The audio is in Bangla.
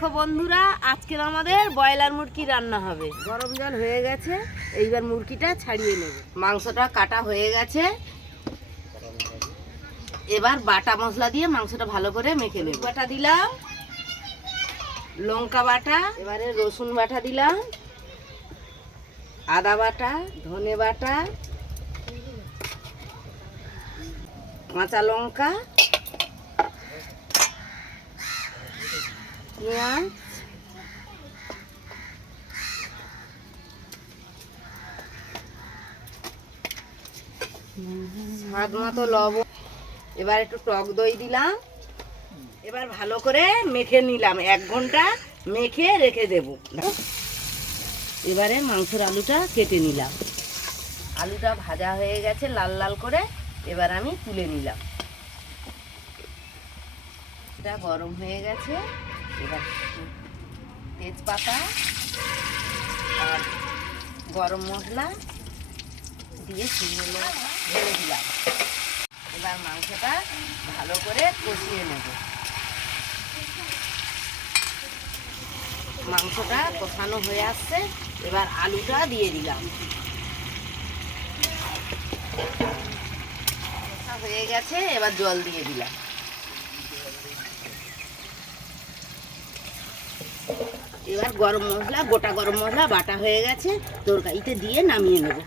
দেখো বন্ধুরা, আজকের আমাদের ব্রয়লার মুরগি রান্না হবে। গরম জল হয়ে গেছে, এইবার মুরগিটা ছাড়িয়ে নেব। মাংসটা কাটা হয়ে গেছে, এবার বাটা মশলা দিয়ে মাংসটা ভালো করে মেখে নেব। বাটা দিলাম, লঙ্কা বাটা, এবারে রসুন বাটা দিলাম, আদা বাটা, ধনে বাটা, কাঁচা লঙ্কা, পেঁয়াজ, স্বাদ মতো লবণ, এবার একটু টক দই দিলাম। এবার ভালো করে মেখে নিলাম, 1 ঘন্টা মেখে রেখে দেব। এবারে মাংসের আলুটা কেটে নিলাম, আলুটা ভাজা হয়ে গেছে লাল লাল করে। এবার আমি তুলে নিলাম, এটা গরম হয়ে গেছে। এবার তেজপাতা আর গরম মশলা দিয়ে শুকনো ঢেলে দিলাম। এবার মাংসটা ভালো করে কষিয়ে নেব। মাংসটা কষানো হয়ে আসছে, এবার আলুটা দিয়ে দিলাম। হয়ে গেছে, এবার জল দিয়ে দিলাম। এবার গরম মশলা, গোটা গরম মশলা বাটা হয়ে গেছে, তরকারিতে দিয়ে নামিয়ে নেব।